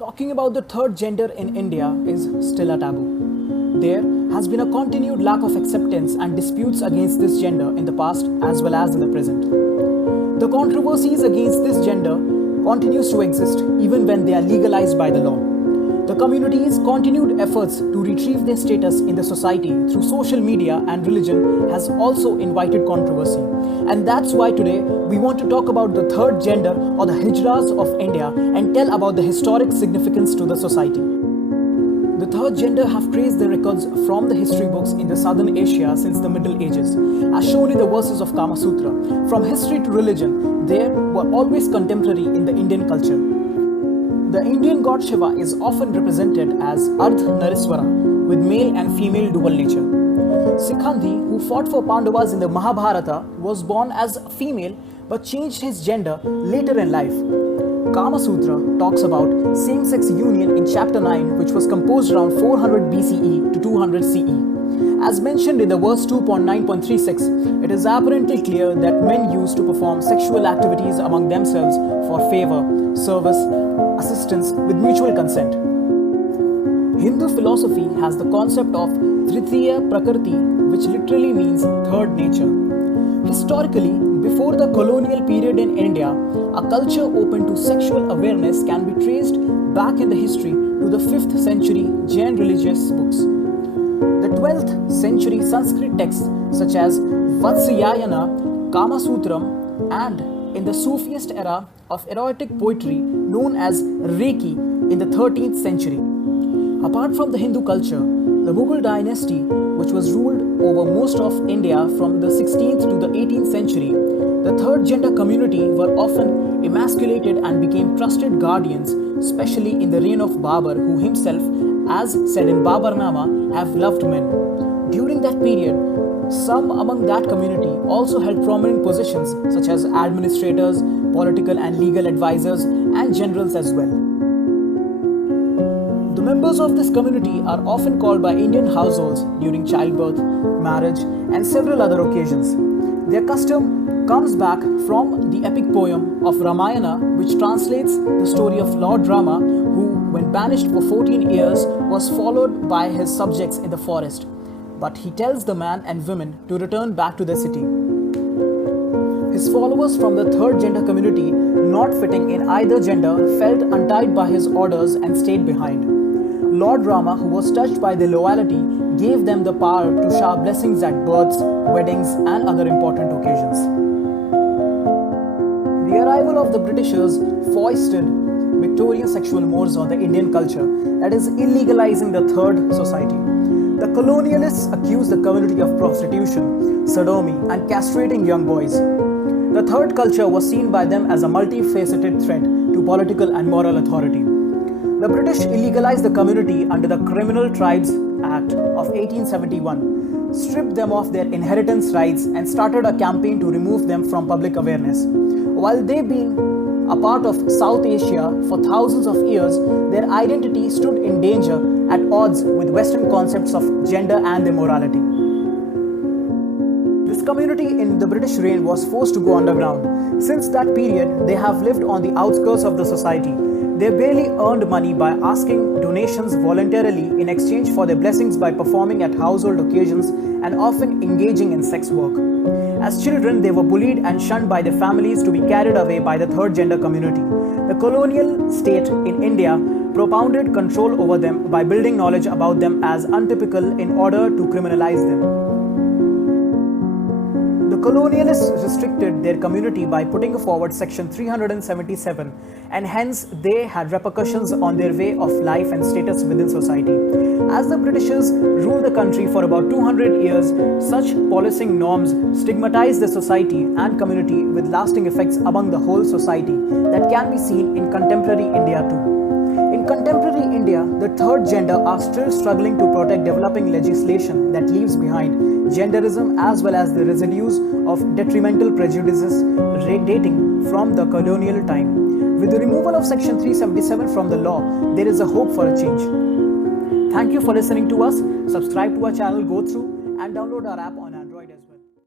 Talking about the third gender in India is still a taboo. There has been a continued lack of acceptance and disputes against this gender in the past as well as in the present. The controversies against this gender continues to exist even when they are legalized by the law. The community's continued efforts to retrieve their status in the society through social media and religion has also invited controversy. And that's why today we want to talk about the third gender or the hijras of India and tell about the historic significance to the society. The third gender have traced their records from the history books in the southern Asia since the Middle Ages, as shown in the verses of Kama Sutra. From history to religion, they were always contemporary in the Indian culture. The Indian god Shiva is often represented as Ardha Nariswara with male and female dual nature. Sikhandi, who fought for Pandavas in the Mahabharata, was born as a female but changed his gender later in life. Kama Sutra talks about same-sex union in chapter 9, which was composed around 400 BCE to 200 CE. As mentioned in the verse 2.9.36, it is apparently clear that men used to perform sexual activities among themselves for favor, service, assistance with mutual consent. Hindu philosophy has the concept of Tritiya Prakriti, which literally means third nature. Historically, before the colonial period in India, a culture open to sexual awareness can be traced back in the history to the 5th century Jain religious books. The 12th century Sanskrit texts such as Vatsyayana, Kama Sutram, and in the Sufist era of erotic poetry known as Reiki in the 13th century. Apart from the Hindu culture, the Mughal dynasty, which was ruled over most of India from the 16th to the 18th century, the third gender community were often emasculated and became trusted guardians, especially in the reign of Babur, who himself, as said in Babarnama, have loved men. During that period, some among that community also held prominent positions such as administrators, political and legal advisors, and generals as well. The members of this community are often called by Indian households during childbirth, marriage, and several other occasions. Their custom comes back from the epic poem of Ramayana, which translates the story of Lord Rama, who, when banished for 14 years, was followed by his subjects in the forest. But he tells the man and women to return back to their city. His followers from the third gender community, not fitting in either gender, felt untied by his orders and stayed behind. Lord Rama, who was touched by their loyalty, gave them the power to shower blessings at births, weddings, and other important occasions. The arrival of the Britishers foisted Victorian sexual mores on the Indian culture, that is, illegalizing the third society. The colonialists accused the community of prostitution, sodomy, and castrating young boys. The third culture was seen by them as a multifaceted threat to political and moral authority. The British illegalized the community under the Criminal Tribes Act of 1871, stripped them of their inheritance rights, and started a campaign to remove them from public awareness. While they being a part of South Asia for thousands of years, their identity stood in danger at odds with Western concepts of gender and their morality. This community in the British reign was forced to go underground. Since that period, they have lived on the outskirts of the society. They barely earned money by asking donations voluntarily in exchange for their blessings by performing at household occasions and often engaging in sex work. As children, they were bullied and shunned by their families to be carried away by the third gender community. The colonial state in India propounded control over them by building knowledge about them as untypical in order to criminalize them. The colonialists restricted their community by putting forward Section 377, and hence they had repercussions on their way of life and status within society. As the Britishers ruled the country for about 200 years, such policing norms stigmatized the society and community with lasting effects among the whole society that can be seen in contemporary India too. In contemporary India, the third gender are still struggling to protect developing legislation that leaves behind genderism as well as the residues of detrimental prejudices dating from the colonial time. With the removal of Section 377 from the law, there is a hope for a change. Thank you for listening to us. Subscribe to our channel, go through and download our app on